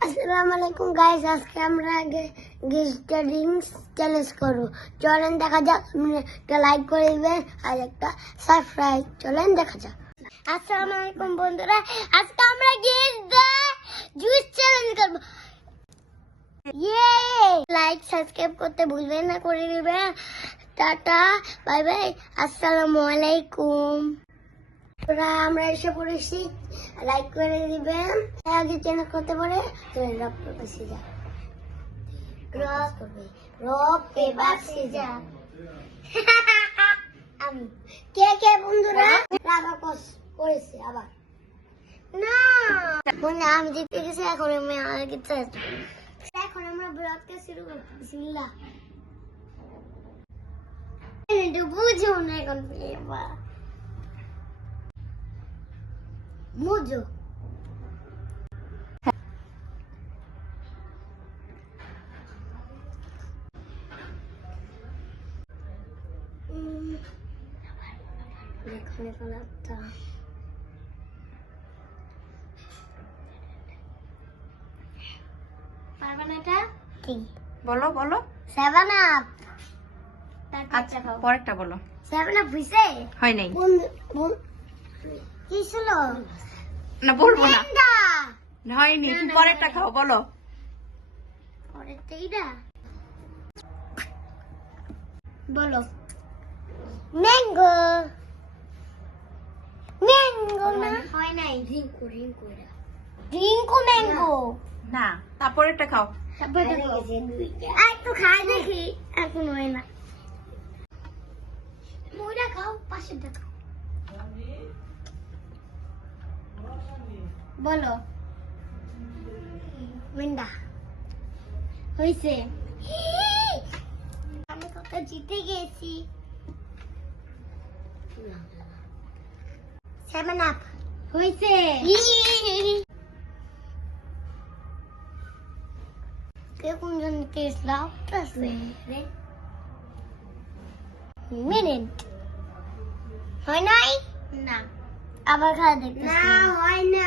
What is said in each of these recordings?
আসসালামু আলাইকুম আজকে আমরা রিংস চ্যালেঞ্জ চলেন দেখা যাক দিবেন আর একটা আমরা জুস চ্যালেঞ্জ করব। করতে ভুলবেন না, করে দিবেন। টাটা বাই বাই আসসালামু আলাইকুম। আমরা এসে পড়েছি লাইক করে দিবেন। আগে চ্যানেল করতে পারে তুমি পেপার সিজা। পেপার সিজা। আমি। কে কে বন্ধুরা? রাগা কস করেছে আবার। না। বন্ধু আমি দেখতে গেছি এখন আমি আগে এখন আমরা শুরু এটা বুঝো না এখন পেপার Mm. এখানে কালারটা পারবে না এটা কি বলো বলো সেভেন আপ আচ্ছা পরেরটা বলো। সেভেন আপ হইছে? হয় নাই। কোন কোন? কি ছিল না বলব না। হয়নি তুমি পরেরটা খাও বলো। বলো। ম্যাঙ্গো। ম্যাঙ্গো না হয় নাই রিঙ্কু রিঙ্কু রিঙ্কু ম্যাঙ্গো। না তারপরেরটা খাও। আর একটু খাই দেখি। এখন হয় না। মুড়া খাও পাশে দেখো বলো। মেন্ডা হয়েছে আমি কত জিতে গেছি। সেভেন আপ হয়েছে কে কোনজন কেস লাভতেছে মিনিট হয় নাই? না। আবার খাওয়া দেখতে না হয় না।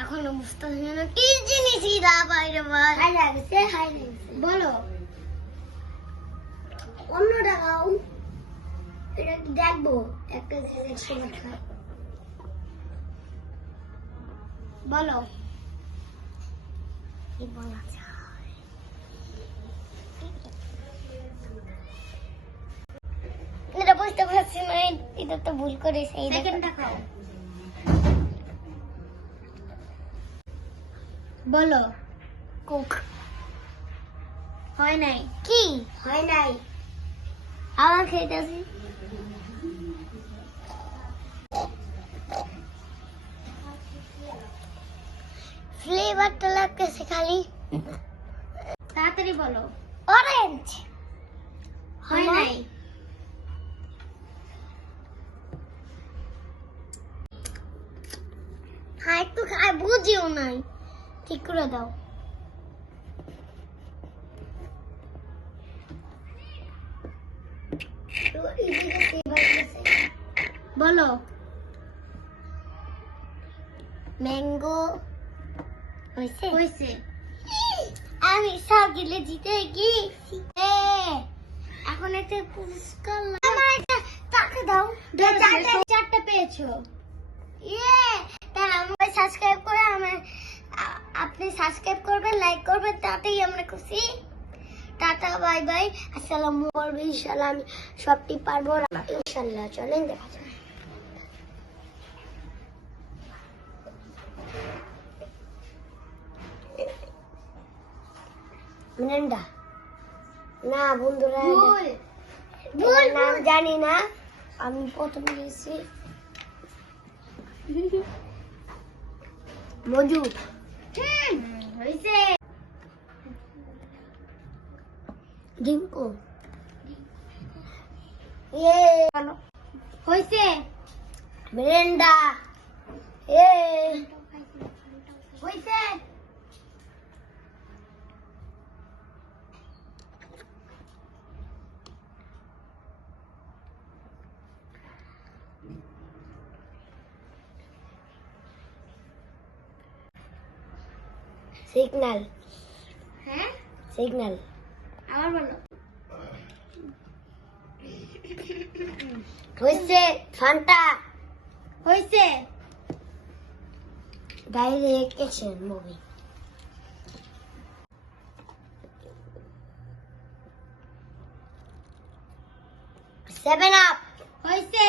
এখন বুঝতে পারছি না কি জিনিস ইরা বাইরে হাই লাগছে হাই লাগছে বলো। অন্য এটা দেখব। একটা বলো। কি বলা যায় এটা বুঝতে পারছি না এটা তো ভুল করেছে সেকেন্ডটা খাও বলো। কোক। হয় নাই। কি? হয় নাই। আবার খেতেছি। ফ্লেভারটা লাগতেছে খালি। তাড়াতাড়ি বলো। অরেঞ্জ হয় নাই। হ্যাঁ একটু খাই বুঝিও নাই। ঠিক করে দাও। বলো। ম্যাঙ্গো হয়েছে? হয়েছে। আমি সাগিলে জিতে গিয়েছি এ, এখন একটা পুরস্কার লা- আমার একটা টাকা দাও। চারটা পেয়েছ। ইয়ে! সাবস্ক্রাইব করে আমার আপনি সাবস্ক্রাইব করবেন লাইক করবেন তাতেই আমরা খুশি। টাটা বাই বাই আসসালামু আলাইকুম। ইনশাআল্লাহ আমি সবটি পারব। না ইনশাআল্লাহ চলেন দেখা যাক। মিরান্ডা না বন্ধুরা নাম জানি না। আমি প্রথম গেছি। মজুদ হয়েছে ডিঙ্কু এ হয়েছে ব্রেন্ডা। এ হয়েছে সিগন্যাল হ্যাঁ? সিগন্যাল আবার বলো। হয়েছে ফান্টা হয়েছে direct action movie seven up হয়েছে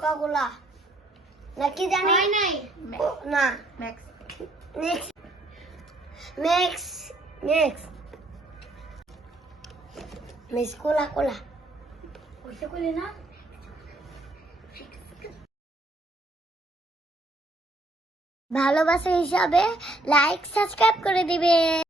কোকা কোলা নাকি জানি? নাই। না। Max next next miss cola cola ওইটা করলে না? ভালোবাসা হিসাবে লাইক সাবস্ক্রাইব করে দিবে।